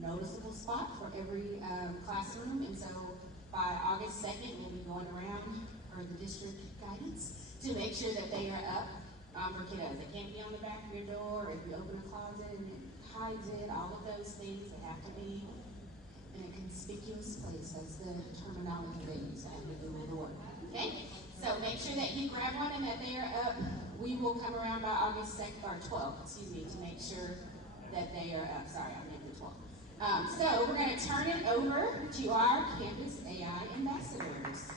noticeable spot for every classroom, and so by August 2nd, we'll be going around for the district guidance to make sure that they are up for kiddos. They can't be on the back of your door, or if you open a closet and it hides it, all of those things, they have to be in a conspicuous place. That's the terminology they use after doing the work. Okay? So make sure that you grab one and that they are up. We will come around by August 2nd, or 12th, excuse me, to make sure that they are up. Sorry, I meant the 12th. So we're going to turn it over to our campus AI ambassadors.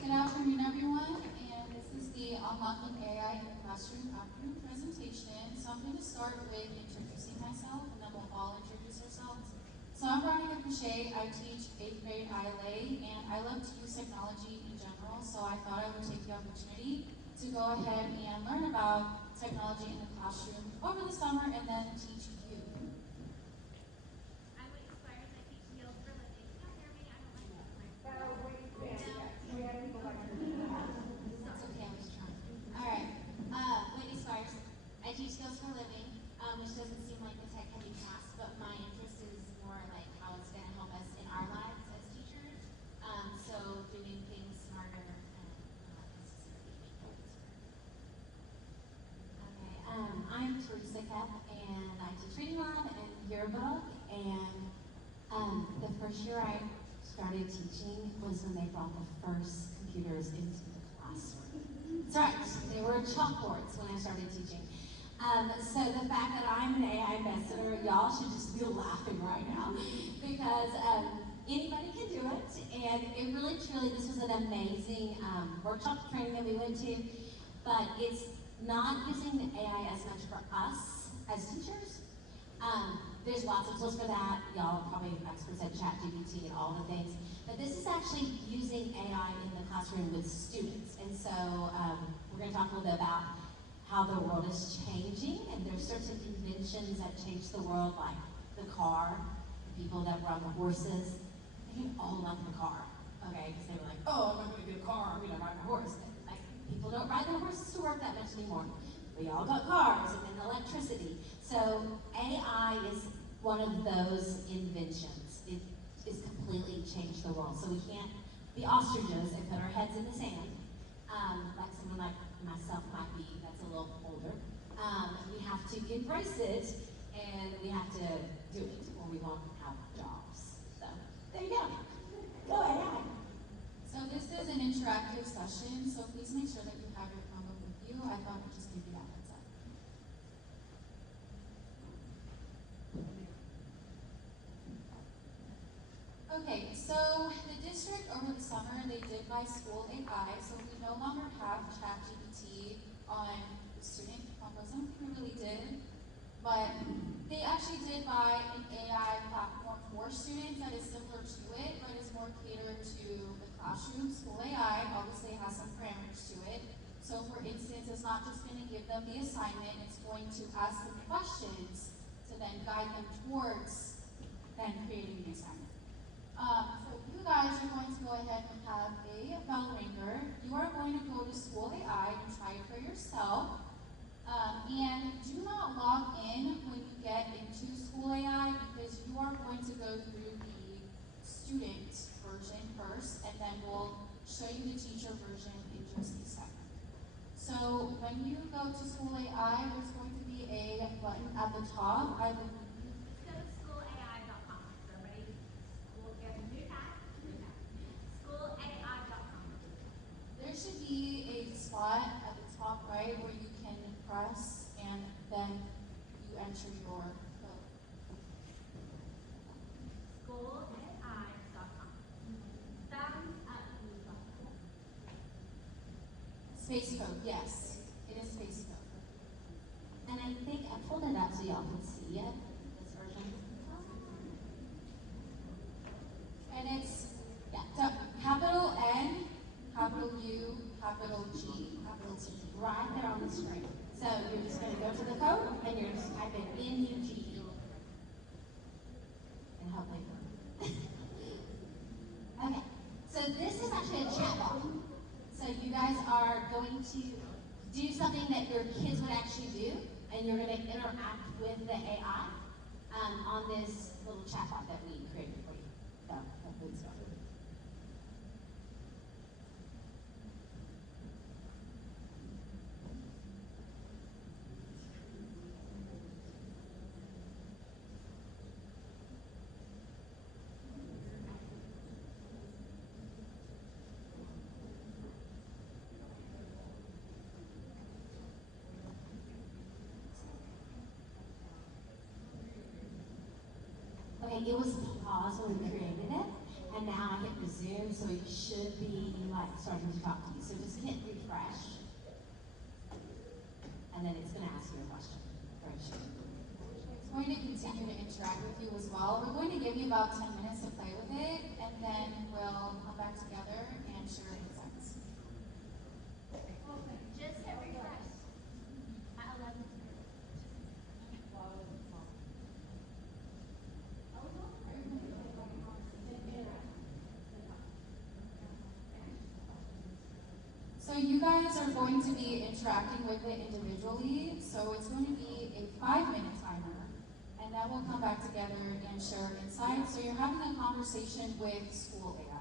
Good afternoon, everyone, and this is the Unlocking AI in the Classroom afternoon presentation. So I'm going to start with introducing myself, and then we'll all introduce ourselves. So I'm Veronica Boucher. I teach 8th grade EDLE, and I love to use technology in general, so I thought I would take the opportunity to go ahead and learn about technology in the classroom over the summer and then teach you. I'm Whitney Squires. I teach skills for living. Can you hear me? I don't like this. That's okay, I was trying. All right. Whitney Squires. I teach skills for living, which doesn't seem like the tech-heavy task, but my interest is more like how it's going to help us in our lives as teachers. So doing things smarter and not necessarily making things work. Okay, I'm Teresa Kepp, and I teach reading lab and yearbook. And the first year I started teaching was when they brought the first computers into the classroom. That's right, they were chalkboards when I started teaching. So the fact that I'm an AI ambassador, y'all should just be laughing right now, because anybody can do it, and it really, truly, this was an amazing workshop training that we went to, but it's not using the AI as much for us as teachers. There's lots of tools for that. Y'all probably experts at ChatGPT and all the things, but this is actually using AI in the classroom with students, and so we're going to talk a little bit about how the world is changing, and there's certain inventions that change the world, like the car, the people that run the horses. They all love the car, okay? Because they were like, oh, I'm not going to get a car, I'm going to ride my horse. Like, people don't ride their horses to work that much anymore. We all got cars, and then electricity. So AI is one of those inventions. It has completely changed the world. So we can't be ostriches and put our heads in the sand, like someone like myself might be, that's a little older. We have to embrace it, and we have to do it, or we won't have jobs. So, there you go. Go AI. So this is an interactive session, so please make sure that you have your Chromebook with you. I thought I'd just give you that heads up. Okay, so the district over the summer, they did buy School AI, so we no longer have ChatGPT on the student Chromebooks. I don't think we really did, but they actually did buy an AI platform for students that is similar to it, but is more catered to the classroom. School AI obviously has some parameters to it. So for instance, it's not just going to give them the assignment, it's going to ask them questions to then guide them towards then creating the assignment. So you guys are going to go ahead and have a bell ringer. You are going to go to School AI and try it for yourself. And do not log in when you get into School AI, because you are going to go through the student version first, and then we'll show you the teacher version in just a second. So when you go to School AI, there's going to be a button at the top. Let's go to schoolalai.com. So ready? We'll get a new tab. Schoolalai.com. There should be a spot at the top right where you can press and then you enter your code. Schoolalai.com. Thumbs up. Space code, yes. It is space code. And I think I pulled it up so y'all can see it, this version. And it's capital N, capital U, capital G, capital T, right there on the screen. So you're just going to go to the code and you're just typing NUG. And hopefully. Okay, so this is actually a chat bot. So you guys are going to do something that your kids would actually do, and you're going to interact interact with the AI on this little chatbot that we created for you. So hopefully it's going. Okay, it was paused when we created it, and now I hit resume, so it should be like starting to talk to you. So just hit refresh, and then it's going to ask you a question. It's going to continue to interact with you as well. We're going to give you about 10 minutes to play with it, and then we'll come back together and share insights. Just hit refresh. At 11. So you guys are going to be interacting with it individually, so it's going to be a 5-minute timer, and then we'll come back together and share insights. So you're having a conversation with school AI.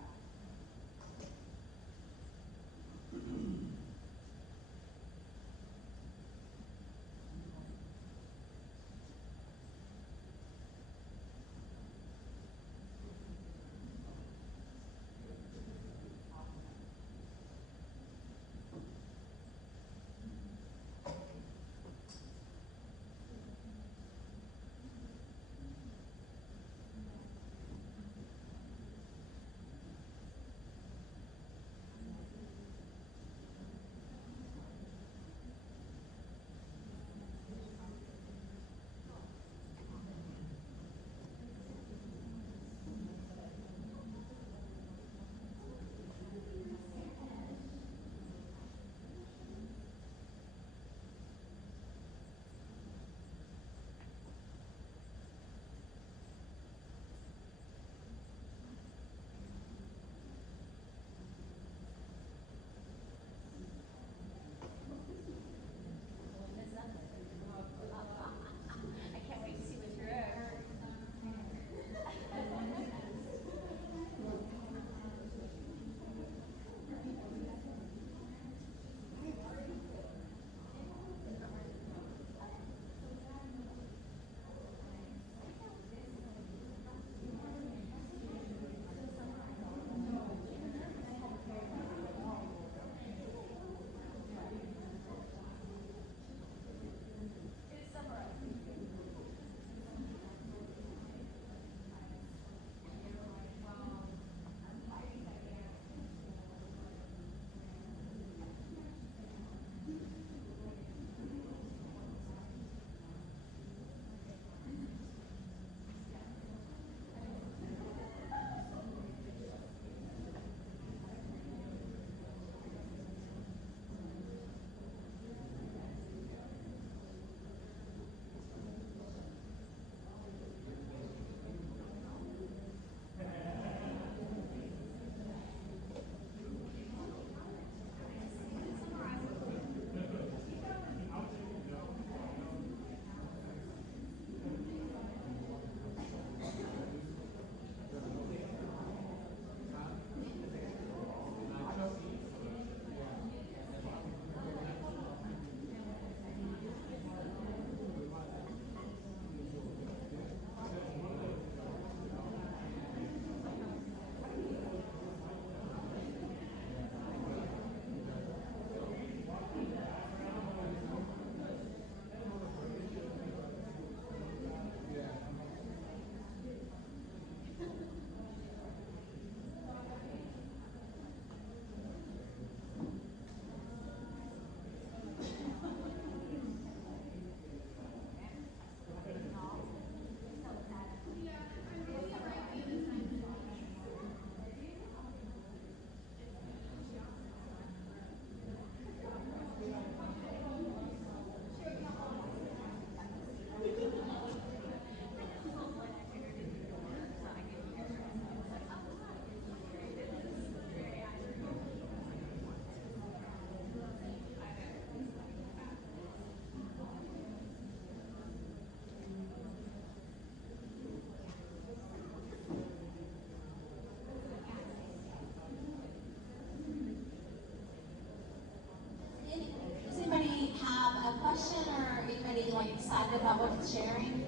like excited about what it's sharing.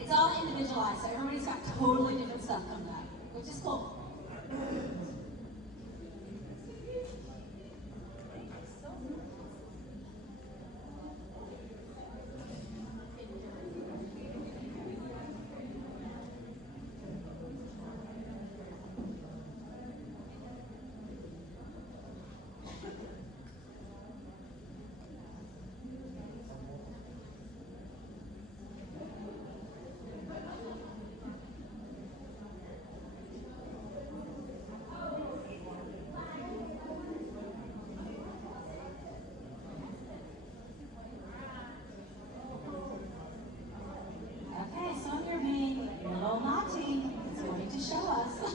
It's all individualized, so everybody's got totally different stuff coming up, which is cool. Okay, so you're being a little naughty. It's going to show us.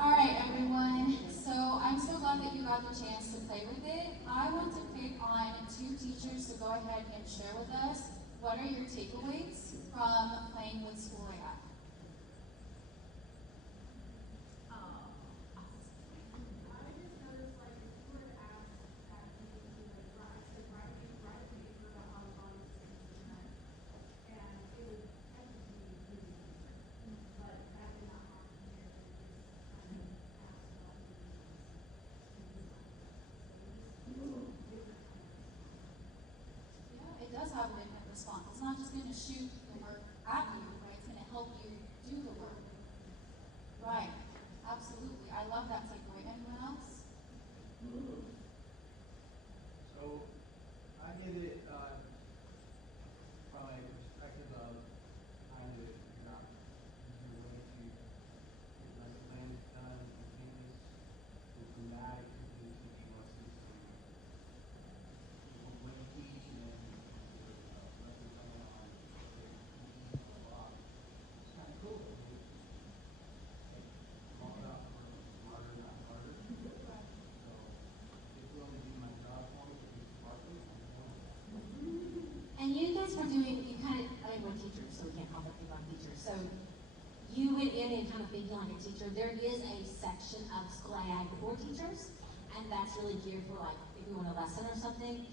All right, everyone. So I'm so glad that you got the chance to play with it. I want to pick on two teachers to go ahead and share with us what are your takeaways from playing with School AI. Yeah, it does have a different response. It's not just going to shoot the work at you, right? It's going to help you do the work. Right. Absolutely. I love that takeaway. Anyone else? So I get it from a perspective of trying to figure out easier way to get lesson plans done on campus, and from that it could be teaching lessons from what you teach and then lesson coming on the block. It's kind of cool. All about smarter, not harder. So it's willing to do my job for me, to be smarter. And you guys were doing, you kind of, I mean, we're teachers, so we can't call it people on teachers. So you went in and kind of thinking like a teacher. There is a section of School AI for teachers, and that's really geared for like if you want a lesson or something.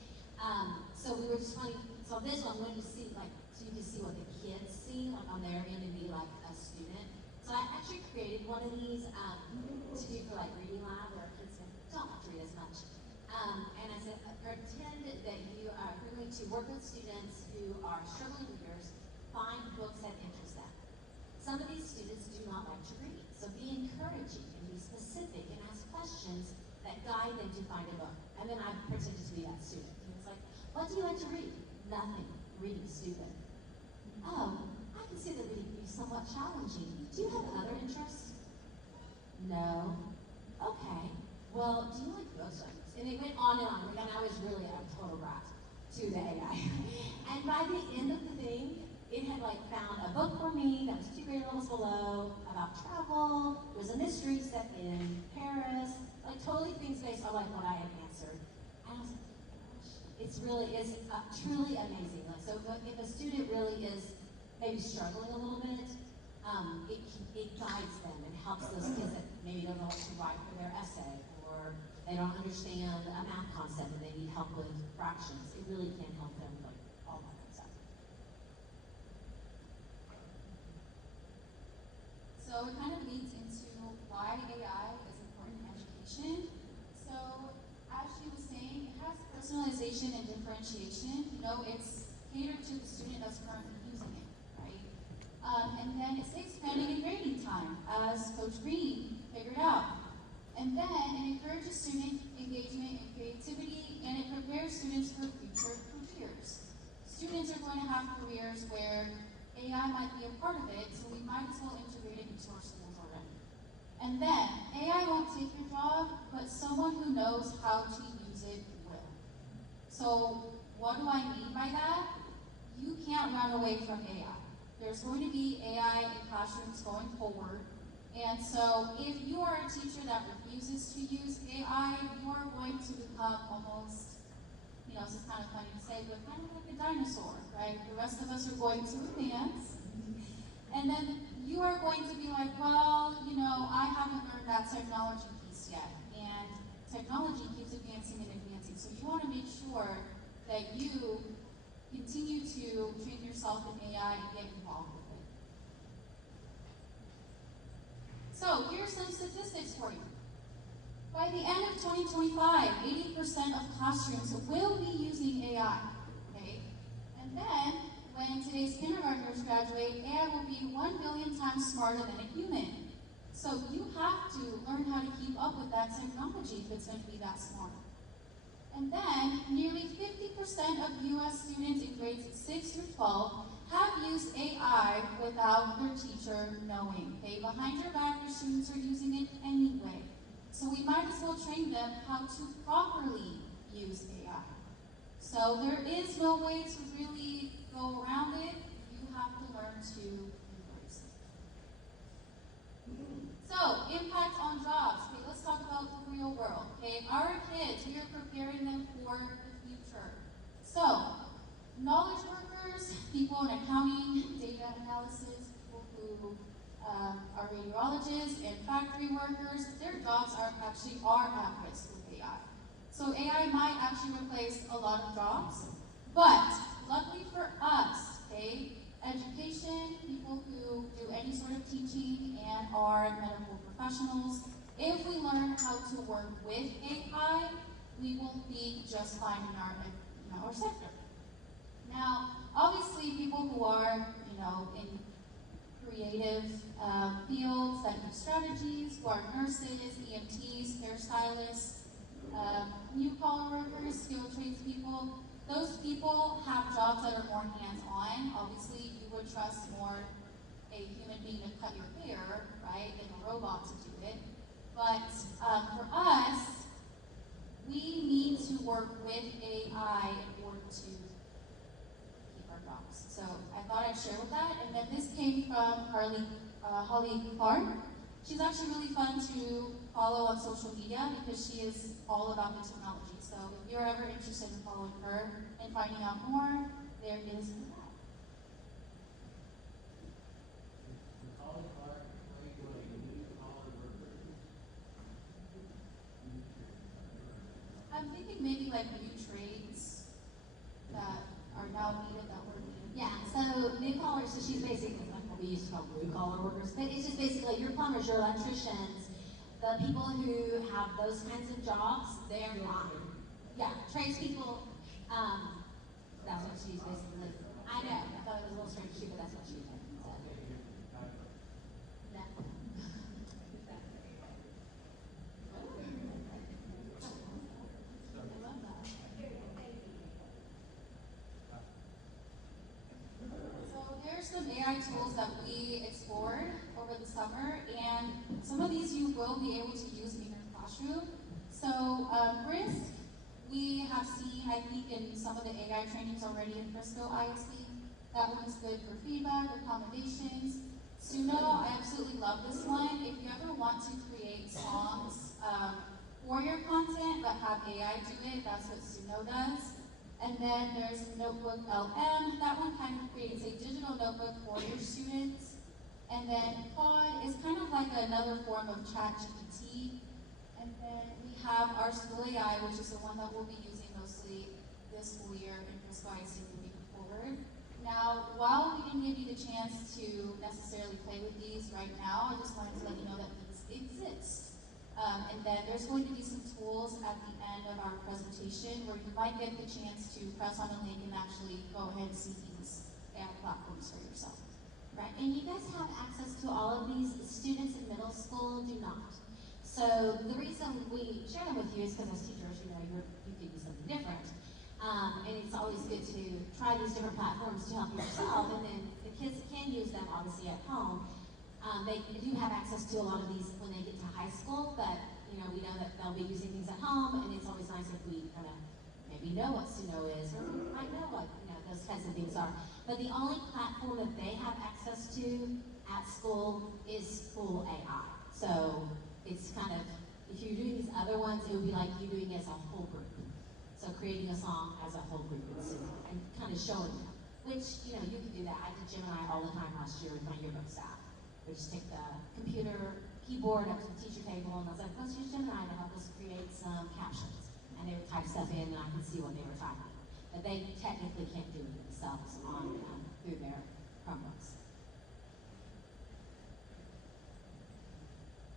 So we were just wanting, so this one, when you see like, so you can see what the kids see like on their end and be like a student. So I actually created one of these to do for like reading lab where kids don't have to read as much. And I said, pretend that you are going to work with students who are struggling readers, find books that interest them. Some of these students do not like to read, so be encouraging and be specific and ask questions that guide them to find a book. And then I pretended to be that student. And it's like, what do you like to read? Nothing. Reading's stupid. Oh, I can see that reading can be somewhat challenging. Do you have other interests? No. Okay. Well, do you like books? And it went on, and I was really a total rat to the AI. And by the end of the thing, it had like found a book for me that was 2 grade levels below about travel. It was a mystery set in Paris, like totally things based on like what I had answered. And I was like, gosh, it's truly amazing. Like, so if a student really is maybe struggling a little bit, it guides them and helps those kids that maybe don't know what to write for their essay, or they don't understand a math concept and they need help with fractions. It really can help them with like all that kind of stuff. So it kind of leads into why AI is important in education. So as she was saying, it has personalization and differentiation, it's catered to the student that's currently using it, right? And then it saves planning and grading time, as Coach Green figured out. And then it encourages student engagement and creativity, and it prepares students for future careers. Students are going to have careers where AI might be a part of it, so we might as well integrate it into our schools already. And then, AI won't take your job, but someone who knows how to use it will. So, what do I mean by that? You can't run away from AI. There's going to be AI in classrooms going forward. And so, if you are a teacher that refuses to use AI, you are going to become almost, this is kind of funny to say, but kind of like a dinosaur, right? The rest of us are going to advance. And then you are going to be like, well, I haven't learned that technology piece yet. And technology keeps advancing and advancing. So you want to make sure that you continue to train yourself in AI and get involved with it. So here's some statistics for you. By the end of 2025, 80% of classrooms will be using AI, okay? And then, when today's kindergartners graduate, AI will be 1 billion times smarter than a human. So you have to learn how to keep up with that technology if it's going to be that smart. And then, nearly 50% of U.S. students in grades 6 through 12 have used AI without their teacher knowing. Okay, behind your back, your students are using it anyway. So we might as well train them how to properly use AI. So there is no way to really go around it. You have to learn to embrace it. So, impact on jobs. Okay, let's talk about the real world. Okay, our kids, we are preparing them for the future. So, knowledge workers, people in accounting, data analysis, people who are radiologists and factory workers, their jobs are at risk with AI. So AI might actually replace a lot of jobs, but luckily for us, okay, education, people who do any sort of teaching and are medical professionals, if we learn how to work with AI, we will be just fine in our sector. Now, obviously, people who are, in creative fields that use strategies, who are nurses, EMTs, hairstylists, new-collar workers, skilled tradespeople, those people have jobs that are more hands-on. Obviously, you would trust more a human being to cut your hair, right, than a robot to do it. But for us, we need to work with AI in order to keep our jobs. So I thought I'd share with that. And then this came from Holly Clark. She's actually really fun to follow on social media because she is all about the technology. So if you're ever interested in following her and finding out more, there is that. I'm thinking maybe like new trades that are now needed that were needed. Yeah, so new collar, so she's basically like what we used to call blue collar workers, but it's just basically your plumbers, your electricians, the people who have those kinds of jobs, they're not. Yeah, tradespeople, that's what she's basically. I know, I thought it was a little strange too, but that's what she said. No. So there's some AI tools that we explored over the summer, and some of these you will be able to use in your classroom. So Brisk, we have seen, I think, in some of the AI trainings already in Frisco ISD. That one is good for feedback, accommodations. Suno, I absolutely love this one. If you ever want to create songs for your content but have AI do it, that's what Suno does. And then there's Notebook LM. That one kind of creates a digital notebook for your students. And then Pod is kind of like another form of ChatGPT. And then we have our School AI, which is the one that we'll be using mostly this school year in Frisco ISD moving forward. Now, while we didn't give you the chance to necessarily play with these right now, I just wanted to let you know that these exist. And then there's going to be some tools at the end of our presentation where you might get the chance to press on a link and actually go ahead and see these AI platforms for yourself. Right, and you guys have access to all of these. Students in middle school do not. So the reason we share them with you is because as teachers, you know, you could use something different. And it's always good to try these different platforms to help yourself, and then the kids can use them obviously at home. They do have access to a lot of these when they get to high school, but you know, we know that they'll be using things at home, and it's always nice if we kind of maybe know what Suno is, or we might know what, you know, those kinds of things are. But the only platform that they have access to at school is full AI. So it's kind of, if you're doing these other ones, it would be like you doing it as a whole group. So creating a song as a whole group and kind of showing them. Which, you know, you can do that. I did Gemini all the time last year with my yearbook staff. We just take the computer keyboard up to the teacher table, and I was like, let's use Gemini to help us create some captions. And they would type stuff in, and I could see what they were typing. But they technically can't do it themselves on through their Chromebooks.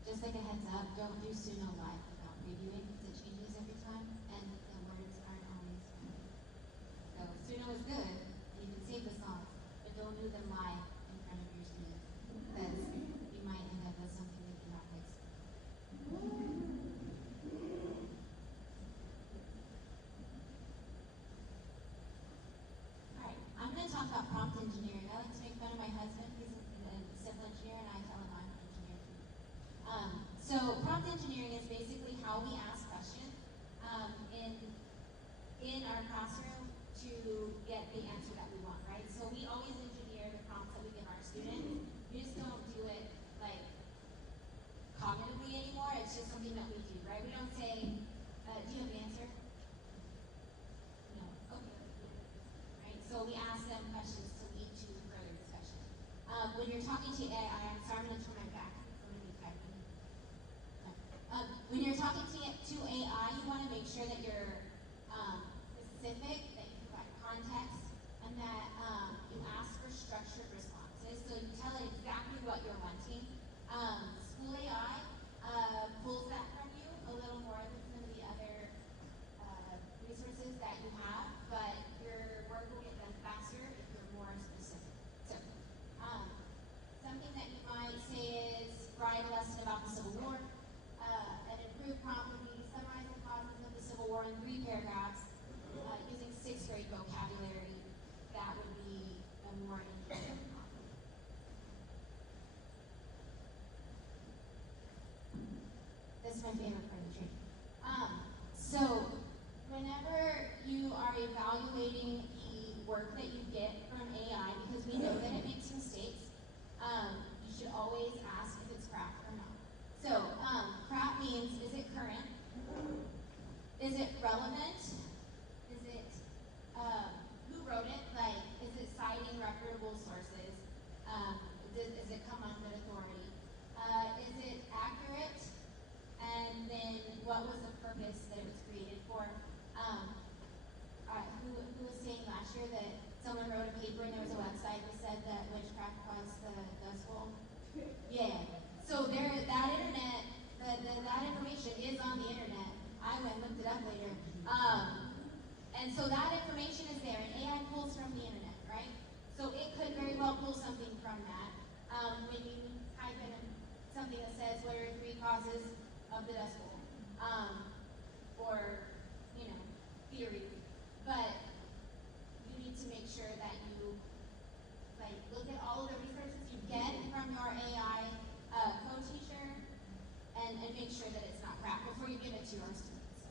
Just like a heads up, don't do Suno live without reviewing because it changes every time, and the words aren't always right. So Suno is good, you can save the songs, but don't do them live in front of your students because you might end up with something that you're not fixed. Alright, I'm going to talk about prompt engineering. I like to make fun of my husband. He's a civil engineer, and I tell him I'm an engineer too. So prompt engineering is basically how we ask questions in our classroom to get the answer that we want, right? So we always engineer the prompts that we give our students. We just don't do it like cognitively anymore. It's just something that we do, right? We don't say, do you have an answer? No. Okay. Right? So we ask them questions to lead to further discussion. When you're talking to AI, I'm sorry, I'm going to turn my back. Somebody typing. When you're talking to AI, you want to make sure that you're specific, that you provide context, and that you ask for structured responses. So you tell it exactly what you're wanting. School AI pulls that from you a little more than some of the other resources that you have, but your work will get done faster if you're more specific. So, something that you might say is write a lesson about the Civil War. An improved prompt would be summarize the causes of the Civil War in 3 paragraphs using 6th grade vocabulary. That would be a more interesting prompt. This is my favorite part of the training. So whenever you are evaluating the work that you get from AI, because we know that it makes mistakes, you should always ask if it's crap or not. So, crap means, is it current? Is it relevant? Is it, who wrote it? Like, is it citing reputable sources? Does it come on good authority? Is it accurate? And then, what was the purpose that it was created for? Who was saying last year that someone wrote a paper and there was a website that said that witchcraft caused the Dust Bowl? Yeah. So that internet, that information is on the internet. I went and looked it up later. And so that information is there, and AI pulls from the internet, right? So it could very well pull something from that. When you type in something that says, what are 3 causes of the Dust Bowl? Or, you know, theory. But you need to make sure that you look at all of the resources you get from your AI co-teacher and make sure that it's not crap before you give it to your students.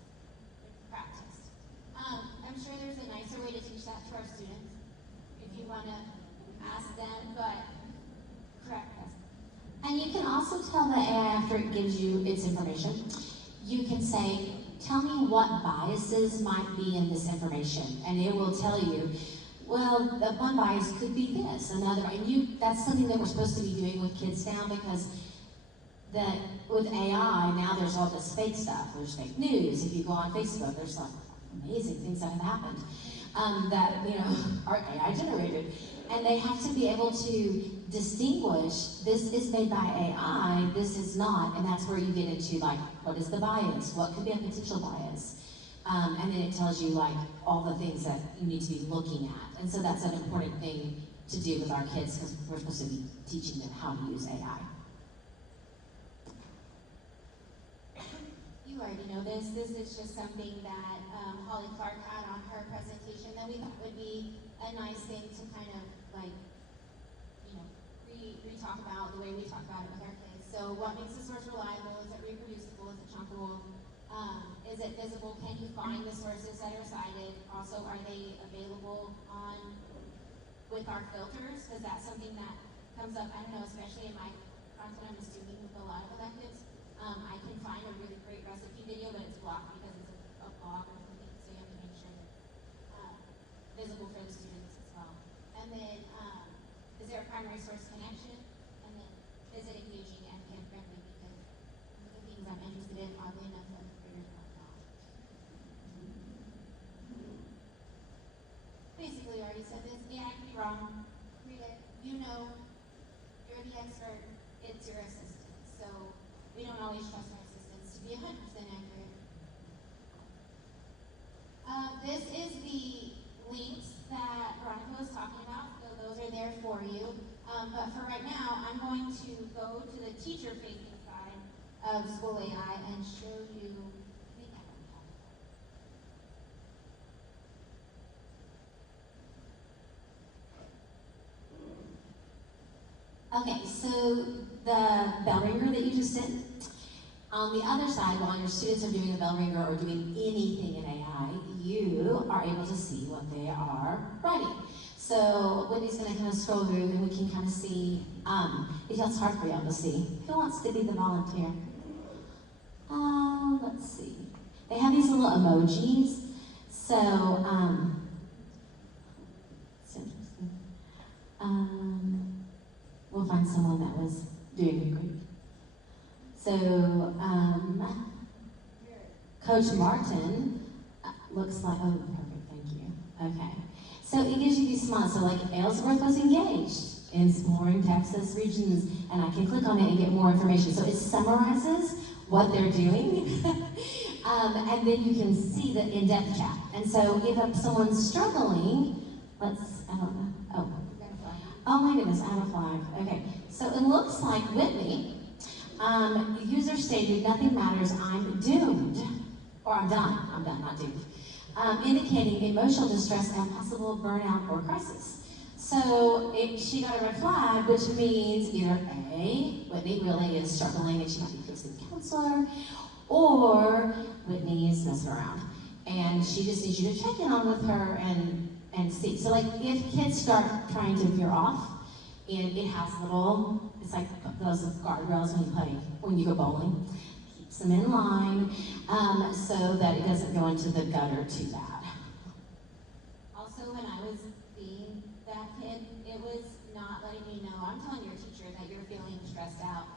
Crap test. I'm sure there's a nicer way to teach that to our students if you want to ask them, but crap test. And you can also tell the AI after it gives you its information, you can say, tell me what biases might be in this information. And it will tell you, well, the one bias could be this, another, and that's something that we're supposed to be doing with kids now, because with AI, now there's all this fake stuff. There's fake news. If you go on Facebook, there's like amazing things that have happened. that, you know, are AI generated. And they have to be able to distinguish, this is made by AI, this is not, and that's where you get into like, what is the bias? What could be a potential bias? And then it tells you like all the things that you need to be looking at. And so that's an important thing to do with our kids because we're supposed to be teaching them how to use AI. You already know this. This is just something that Holly Clark had on her presentation that we thought would be a nice thing to kind of like, you know, re-talk about the way we talk about it with our kids. So what makes the source reliable? Is it reproducible? Is it chunkable? Is it visible? Can you find the sources that are cited? Also, are they available with our filters? Because that's something that comes up, I don't know, especially in my content I'm assuming with a lot of electives. I can find a really great recipe video, but it's blocked because it's a blog or something, so you have to make sure that it's visible for the students as well. And then, is there a primary source connection? And then, is it engaging and kid friendly? Because the things I'm interested in, oddly enough, other graders might not. Basically, already said this. Yeah, I could be wrong. Read it. You know, you're the expert. It's your assistant. So we don't always trust our assistants to be 100% accurate. This is the links that Veronica was talking about, so those are there for you. But for right now, I'm going to go to the teacher-facing side of School AI and show you. Okay, so the bell ringer that you just sent, on the other side, while your students are doing the bell ringer or doing anything in AI, you are able to see what they are writing. So Whitney's going to kind of scroll through and we can kind of see, if that's hard for y'all to see. Who wants to be the volunteer? Let's see. They have these little emojis. So, it's interesting. We'll find someone that was doing it great. So, Coach Martin looks like, oh, perfect, thank you. Okay. So it gives you these smiles. So like Aylesworth was engaged in exploring Texas regions, and I can click on it and get more information. So it summarizes what they're doing. And then you can see the in-depth chat. And so if someone's struggling, I don't know, oh my goodness, I have a flag. Okay, so it looks like Whitney, user stated, nothing matters, I'm doomed. Or I'm done, not doomed. Indicating emotional distress and possible burnout or crisis. So she got a red flag, which means either A, Whitney really is struggling and she might be facing a counselor, or Whitney is messing around. And she just needs you to check in on with her and see. So like if kids start trying to veer off, and it has little, it's like those guardrails when you go bowling. Keeps them in line so that it doesn't go into the gutter too bad. Also, when I was being that kid, it was not letting me know, I'm telling your teacher that you're feeling stressed out.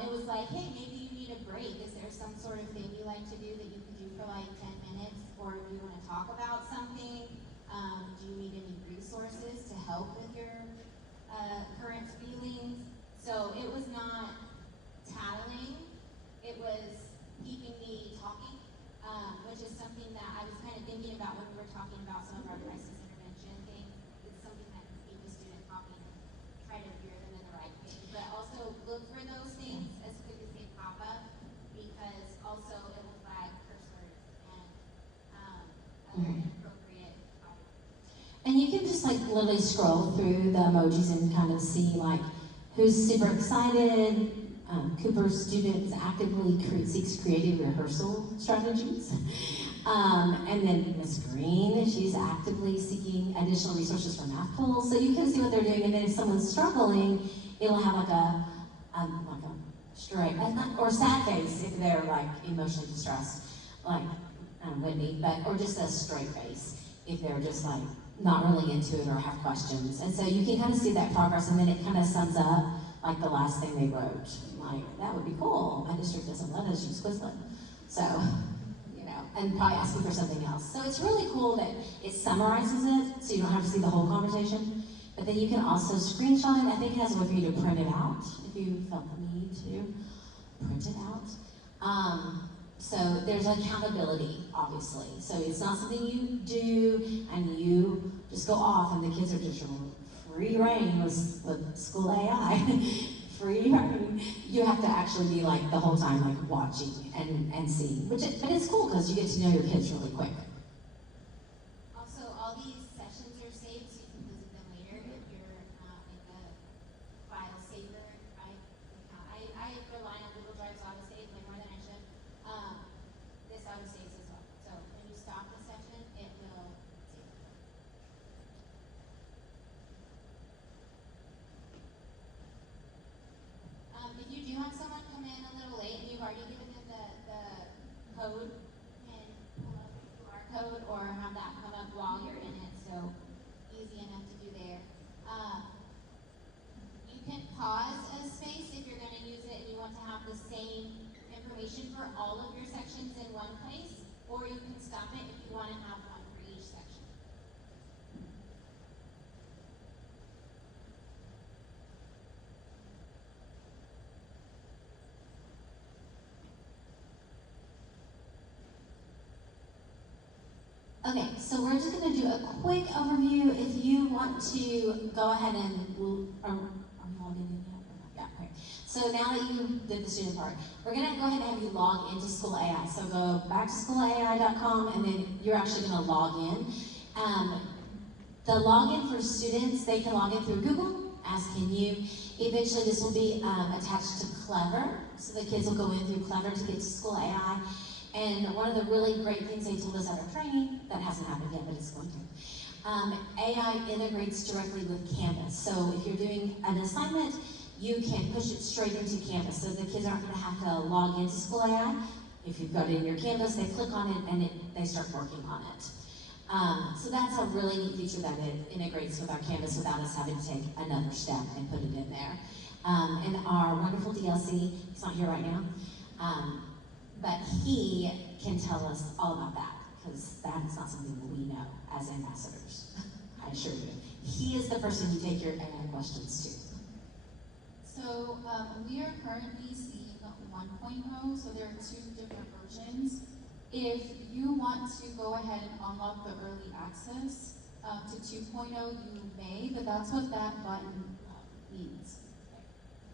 It was like, hey, maybe you need a break. Is there some sort of thing you like to do that you can do for like 10 minutes? Or do you want to talk about something? Do you need any resources to help with your current feelings? So it was not tattling, it was keeping me talking, which is something that I was kind of thinking about when we were talking about some of our crisis intervention things. It's something that can keep the student talking and try to veer them in the right way. But also look for those things as quick as they pop up, because also it will flag curse words and other inappropriate topics. And you can just like literally scroll through the emojis and kind of see like who's super excited. Cooper's students actively seeks creative rehearsal strategies. And then Miss Green, she's actively seeking additional resources for math pools. So you can see what they're doing, and then if someone's struggling, it'll have like a straight, or sad face if they're like emotionally distressed, like Whitney, or just a straight face if they're just like not really into it or have questions. And so you can kind of see that progress, and then it kind of sums up like the last thing they wrote. Like, that would be cool. My district doesn't let us use Quizlet. So, you know. and probably asking for something else. So it's really cool that it summarizes it, so you don't have to see the whole conversation. But then you can also screenshot it. I think it has a way for you to print it out, if you felt the need to print it out. So there's accountability, obviously. So it's not something you do and you just go off and the kids are just free reign with school AI. Free reign. You have to actually be like the whole time like watching and seeing. But it's cool because you get to know your kids really quick. Also, all these sessions are saved so you can visit them later if you're in the file saver. I rely on Google Drive's autosave way more than I should. This autosaves as well. So when you stop the session, it will save it. If you do have someone come in a little late and you've already given them the code, and pull up the QR code or have that come up while you're in it, so easy enough to do there. You can pause a space if you're going to use it and you want to have the same information for all of your sections in one place, or you can stop it if you want to have one for each section. Okay, so we're just going to do a quick overview. If you want to go ahead and, are you logged in yet? Yeah, okay. So now that you did the student part, we're going to go ahead and have you log into School AI. So go back to schoolai.com and then you're actually going to log in. The login for students, they can log in through Google, as can you. Eventually this will be attached to Clever, so the kids will go in through Clever to get to School AI. And one of the really great things they told us at our training, that hasn't happened yet, but it's going to, AI integrates directly with Canvas. So if you're doing an assignment, you can push it straight into Canvas. So the kids aren't gonna have to log into School AI. If you've got it in your Canvas, they click on it and they start working on it. So that's a really neat feature that it integrates with our Canvas without us having to take another step and put it in there. And our wonderful DLC, he's not here right now, but he can tell us all about that, because that is not something that we know as ambassadors, I assure you. He is the person you take your AI questions to. So we are currently seeing 1.0, so there are 2 different versions. If you want to go ahead and unlock the early access to 2.0, you may, but that's what that button means.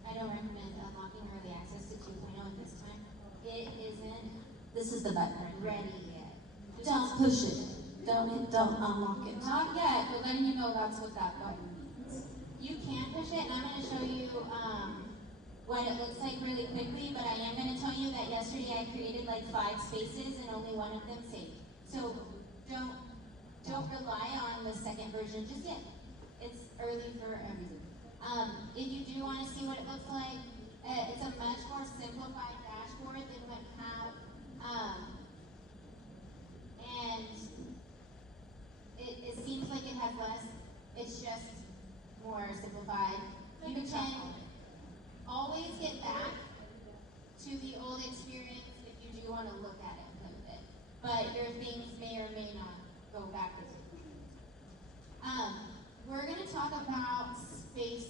I don't recommend unlocking early access to 2.0 at this time. It isn't This is the button. ready yet. Don't push it. Don't unlock it. Not yet, but letting you know that's what that button means. You can push it, and I'm going to show you what it looks like really quickly, but I am going to tell you that yesterday I created like 5 spaces and only one of them saved. So don't rely on the second version just yet. It's early for everything. If you do want to see what it looks like, it's a much more simplified dashboard than what we have. And it seems like it has less, it's just more simplified. You can always get back to the old experience if you do want to look at it a little bit. But your things may or may not go backwards. We're going to talk about spaces.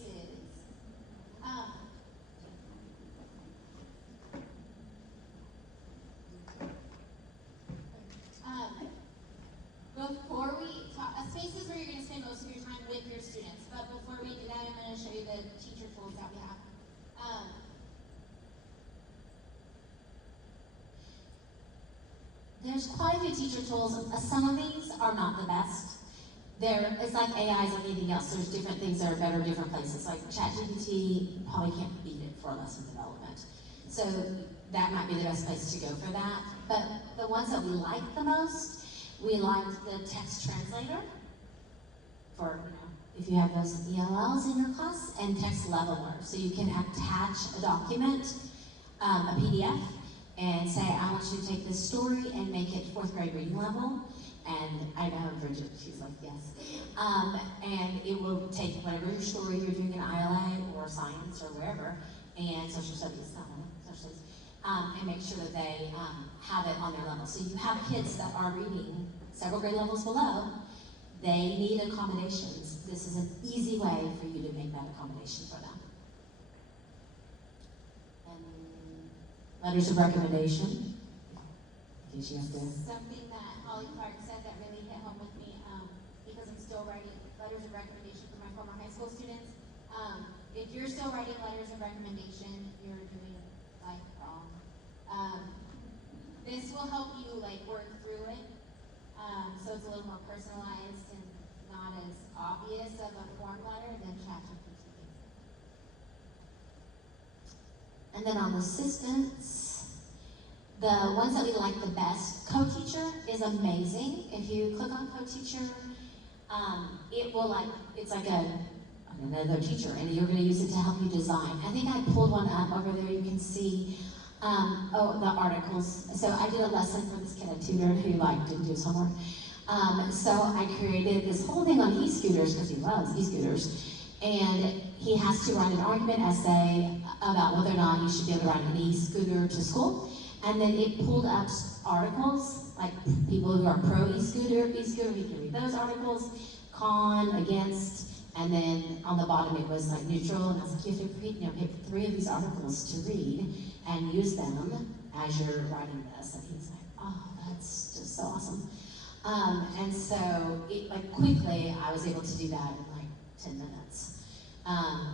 Before we talk, spaces where you're going to spend most of your time with your students. But before we do that, I'm going to show you the teacher tools that we have. There's quite a few teacher tools. Some of these are not the best. It's like AI is like anything else. There's different things that are better in different places. Like ChatGPT probably can't beat it for lesson development. So that might be the best place to go for that. But the ones that we like the most, we liked the text translator for, if you have those ELLs in your class, and text leveler. So you can attach a document, a PDF, and say, I want you to take this story and make it 4th grade reading level. And I know Bridget, she's like, yes. And it will take whatever your story you're doing in ILA or science or wherever, and social studies, social studies, and make sure that they have it on their level. So you have kids that are reading several grade levels below, they need accommodations. This is an easy way for you to make that accommodation for them. And letters of recommendation. In case you have to. Something that Holly Clark said that really hit home with me, because I'm still writing letters of recommendation for my former high school students. If you're still writing letters of recommendation, you're doing life wrong. This will help you like work through it, so it's a little more personalized and not as obvious of a form letter than ChatGPT. And then on assistants, the ones that we like the best, Co-Teacher is amazing. If you click on Co-Teacher, it will it's like another teacher, and you're going to use it to help you design. I think I pulled one up over there. You can see the articles. So I did a lesson for this kid I tutored who didn't do his homework. So I created this whole thing on e-scooters because he loves e-scooters, and he has to write an argument essay about whether or not you should be able to ride an e-scooter to school. And then it pulled up articles, like people who are pro e-scooter, he can read those articles, con, against, and then on the bottom it was like neutral, and I was like, you have to pick 3 of these articles to read and use them as you're writing this. And he's like, oh, that's just so awesome. And so it quickly I was able to do that in 10 minutes,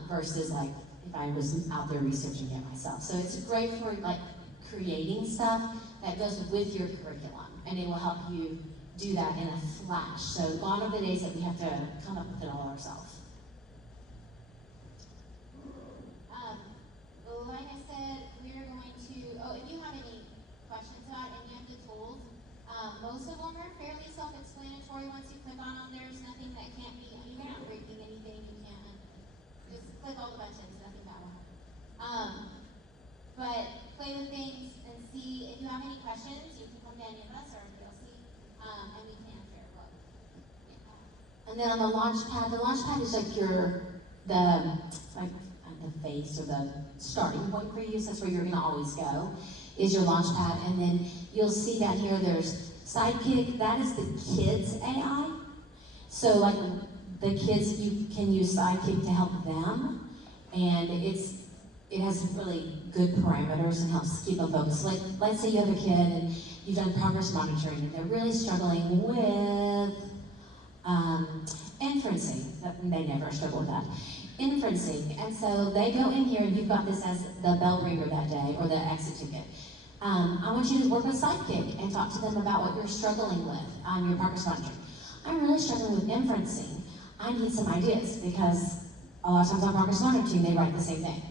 versus if I was out there researching it myself. So it's great for creating stuff that goes with your curriculum, and it will help you do that in a flash. So gone are the days that we have to come up with it all ourselves. Like I said, we're going to, if you have any questions about any of the tools, most of them are fairly self-explanatory. Once you click on them, there's nothing that can't be, you're not breaking anything, you can't, just click all the buttons, nothing bad will happen. But play with things and see if you have any questions, you can come to any of us or DLC, and we can answer it. And then on the launchpad is the face or the starting point for you. So that's where you're gonna always go, is your launchpad. And then you'll see that here there's Sidekick, that is the kids' AI. So the kids, you can use Sidekick to help them. And it has really good parameters and helps keep them focused. Let's say you have a kid and you've done progress monitoring and they're really struggling with inferencing. They never struggle with that. Inferencing. And so they go in here and you've got this as the bell ringer that day or the exit ticket. I want you to work with Sidekick and talk to them about what you're struggling with on your progress monitoring. I'm really struggling with inferencing. I need some ideas because a lot of times on progress monitoring they write the same thing.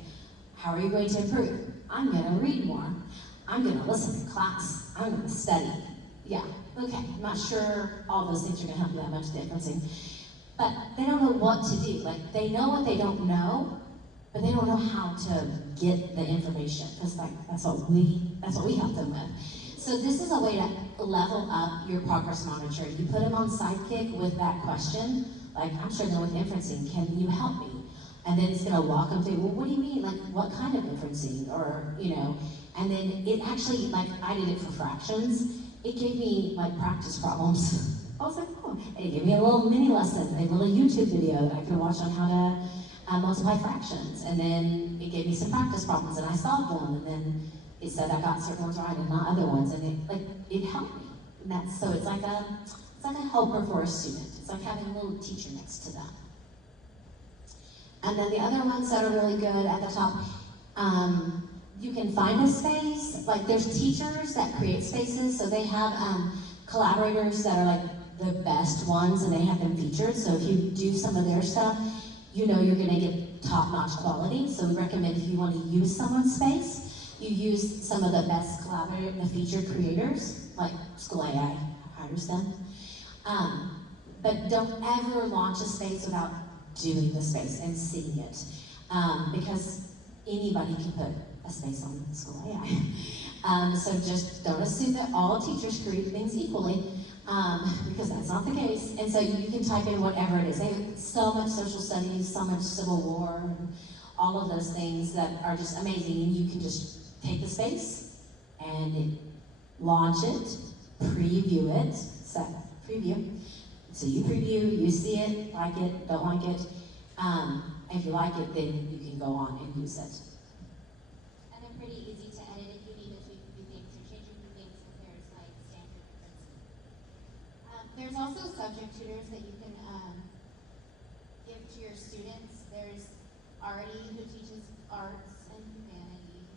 How are you going to improve? I'm going to read more. I'm going to listen to class. I'm going to study. Yeah, okay, I'm not sure all those things are going to help you that much with inferencing. But they don't know what to do. They know what they don't know, but they don't know how to get the information. Because that's what we help them with. So this is a way to level up your progress monitor. You put them on Sidekick with that question, I'm struggling with inferencing, can you help me? And then it's gonna walk them through, well, what do you mean? What kind of inferencing? Or, and then it actually, I did it for fractions. It gave me, practice problems. I was like, oh, it gave me a little mini lesson, a little YouTube video that I could watch on how to multiply fractions. And then it gave me some practice problems and I solved them. And then it said I got certain ones right and not other ones. And it helped me. And so it's like a helper for a student. It's like having a little teacher next to them. And then the other ones that are really good at the top, you can find a space. There's teachers that create spaces, so they have collaborators that are the best ones, and they have them featured. So if you do some of their stuff, you're gonna get top-notch quality. So we recommend if you want to use someone's space, you use some of the best the featured creators, like School AI hires them. But don't ever launch a space without doing the space and seeing it, because anybody can put a space on School AI. So just don't assume that all teachers create things equally, because that's not the case. And so you can type in whatever it is. They have so much social studies, so much Civil War, and all of those things that are just amazing. And you can just take the space and launch it, preview it, preview. So you preview, you see it, like it, don't like it. If you like it, then you can go on and use it. And they're pretty easy to edit if you need to tweak a few things or change a few things if there's like standard differences. There's also subject tutors that you can give to your students. There's Artie who teaches arts and humanities.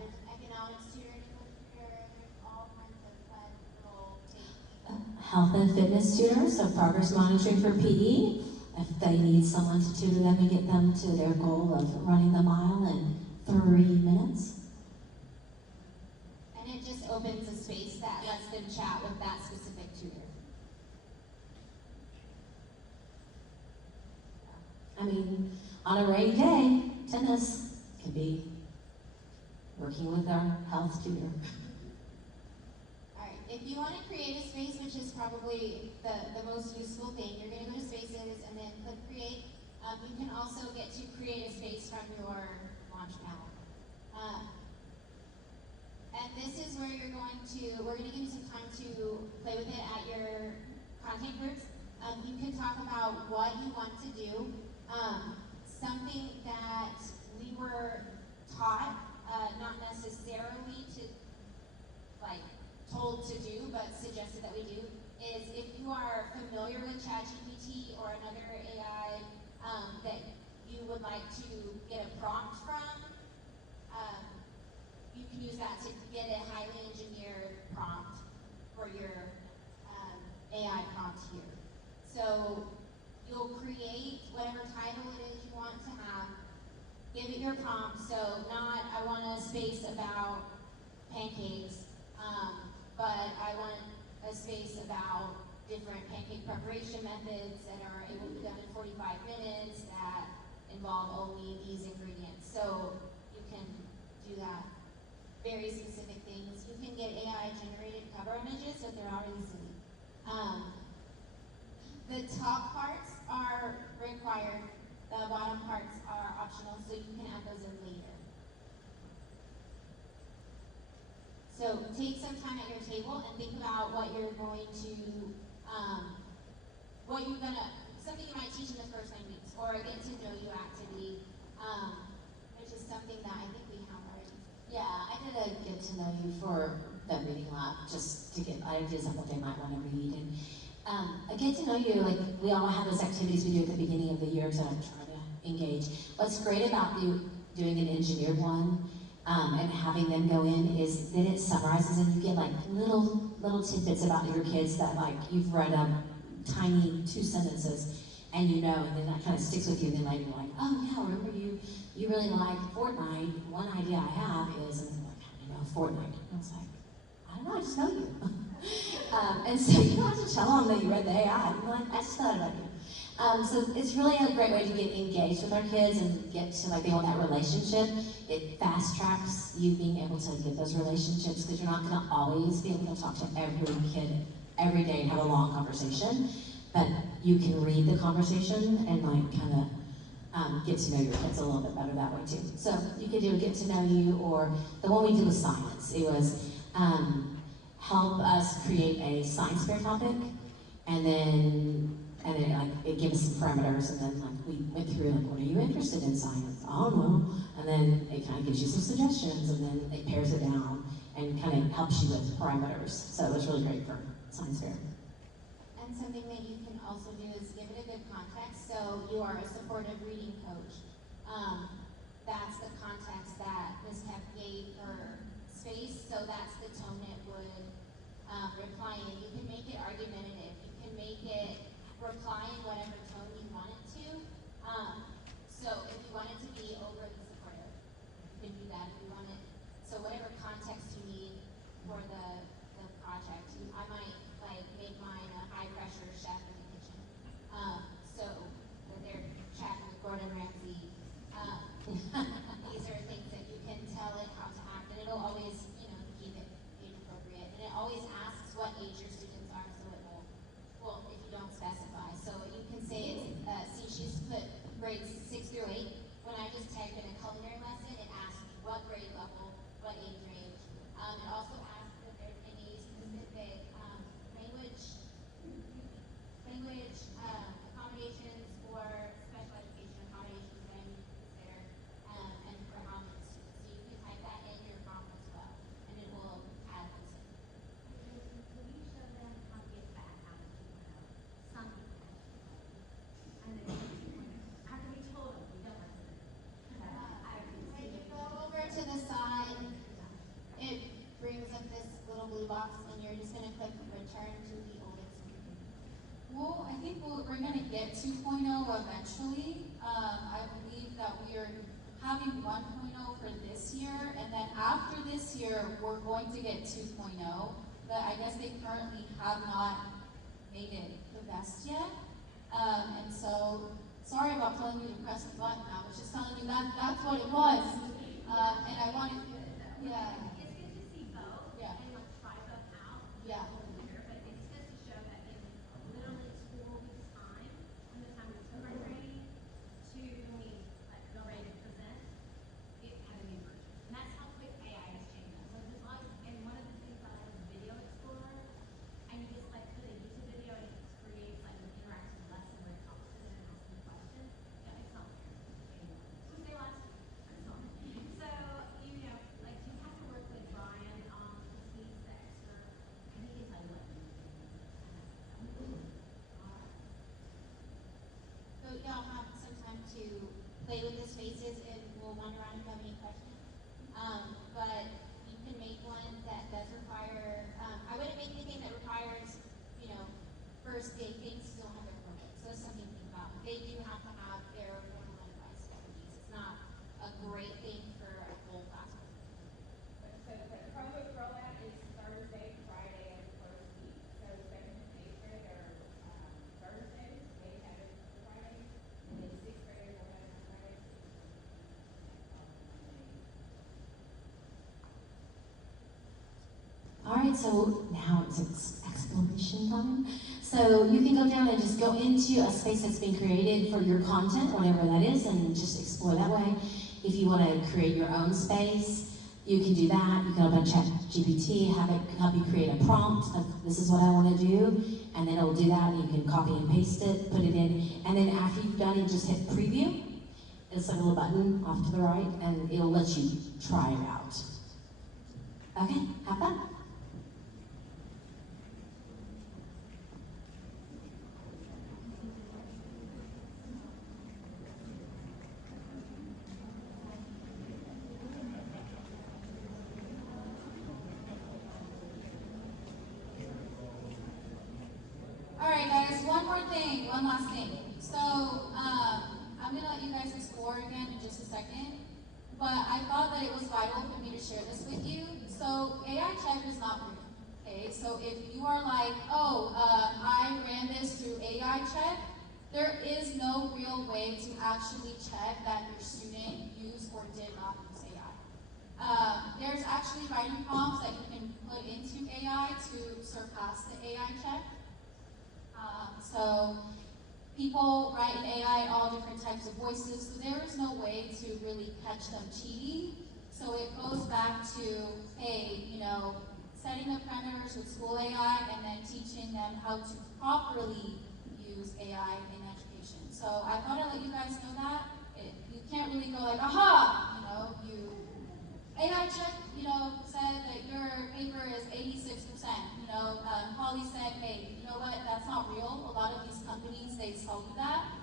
There's an economics tutor in English tutor. There's all kinds of fun little things. Health and fitness tutors, so progress monitoring for PE. If they need someone to tutor them and get them to their goal of running the mile in 3 minutes. And it just opens a space that lets them chat with that specific tutor. I mean, on a rainy day, tennis could be working with our health tutor. Alright, if you want to create a space, which is probably the most useful thing, you're going to go to spaces and then click create. You can also get to create a space from your launch panel. And this is where we're going to give you some time to play with it at your content groups. You can talk about what you want to do. Something that we were taught, not necessarily told to do, but suggested that we do, is if you are familiar with ChatGPT or another AI that you would like to get a prompt from, you can use that to get a highly engineered prompt for your AI prompt here. So you'll create whatever title it is you want to have, give it your prompt, so not, I want a space about pancakes, but I want a space about different pancake preparation methods that are able to be done in 45 minutes that involve only these ingredients. So you can do that. Very specific things. You can get AI generated cover images if they're already silly. The top parts are required. The bottom parts are optional, so you can add those in later. So take some time at your table and think about what you're going to, something you might teach in the first 9 weeks, or a get to know you activity, which is something that I think we have already. Yeah, I did a get to know you for the reading lab, just to get ideas of what they might want to read. And a get to know you, like we all have those activities we do at the beginning of the year to try to engage. What's great about doing an engineered one and having them go in is that it summarizes and you get like little tidbits about your kids that like you've read a tiny 2 sentences and you know, and then that kind of sticks with you. And then later you're like, oh yeah, remember you really like Fortnite. One idea I have is, and like, how do you know Fortnite? And I was like, I don't know, I just know you. And so you don't have to tell them that you read the AI. You're like, I just thought about you. So it's really a great way to get engaged with our kids and get to like build that relationship. It fast tracks you being able to get those relationships because you're not going to always be able to talk to every kid every day and have a long conversation, but you can read the conversation and like kind of get to know your kids a little bit better that way too. So you could do a get to know you, or the one we did with science. It was help us create a science fair topic, and then like it gave us some parameters, and then like we went through like, what are you interested in science? I don't know. And then it kind of gives you some suggestions, and then it pares it down and kind of helps you with parameters. So it was really great for science fair. And something that you can also do is give it a good context. So you are a supportive reading coach. That's the context that Ms. Pep gave her space, so that's the tone it would reply in. You can make it argumentative. You can make it reply in whatever tone you want it to. So if you want it to be overly supportive, you can do that. If you want it, so whatever context you need for the project, I might like make mine a high pressure chef in the kitchen. So that they're chatting with Gordon Ramsay. These are things that you can tell it how to act, and it'll always, keep it age appropriate. And it always asks what age your students are, so it will, well, if you don't specify. So you can say it's, see, she's put grades 6 through 8. When I just type in a culinary lesson, it asks what grade level, what age range, 2.0 eventually. I believe that we are having 1.0 for this year, and then after this year, we're going to get 2.0, but I guess they currently have not made it the best yet. And so, sorry about telling you to press the button. I was just telling you that that's what it was. And I wanted, yeah. It's good to see both Yeah. and like try both out. Yeah. Here, but it's good to show that in literally 4 weeks' time, from the time we took our training to when we like go ready to present, it had a new version. And that's how quick AI is changing. So there's a lot, and one of the things I like is Video Explorer, and you just like put a YouTube video and it creates like an interactive lesson where it talks to them and asks them questions. Yeah, it's not there anymore. Tuesday last week. It's not. So, you know, like you have to work with Brian because he's the expert and he can tell you what to do. So y'all have some time to play with the spaces and we'll wander around if you have any questions. But you can make one that does require, I wouldn't make anything that requires, you know, first day things still have their permit. So that's something to think about. They do have to have their formal device expertise. It's not a great thing for a full classroom. So the Chromebook rollout is Thursday, Friday of the first week. So 7th and 8th grade are Thursdays, they have it for Friday, and then 6th graders will have it on Fridays. All right, so now it's exploration time. So you can go down and just go into a space that's been created for your content, whatever that is, and just explore that way. If you want to create your own space, you can do that. You can open ChatGPT, have it help you create a prompt of this is what I want to do, and then it'll do that, and you can copy and paste it, put it in, and then after you've done it, just hit preview. It's like a little button off to the right, and it'll let you try it out. Okay, have fun. Alright guys, one last thing. So, I'm gonna let you guys explore again in just a second, but I thought that it was vital for me to share this with you. So, AI check is not real, okay? So if you are like, oh, I ran this through AI check, there is no real way to actually check that your student used or did not use AI. There's actually writing prompts that you can put into AI to surpass the AI check. So people write in AI all different types of voices, so there is no way to really catch them cheating. So it goes back to, hey, you know, setting the parameters with school AI and then teaching them how to properly use AI in education. So I thought I'd let you guys know that. You can't really go like, aha, you know, AI check, you know, said that your paper is 86%. You know, Holly said, hey, you know what, that's not real. A lot of these companies, they tell you that.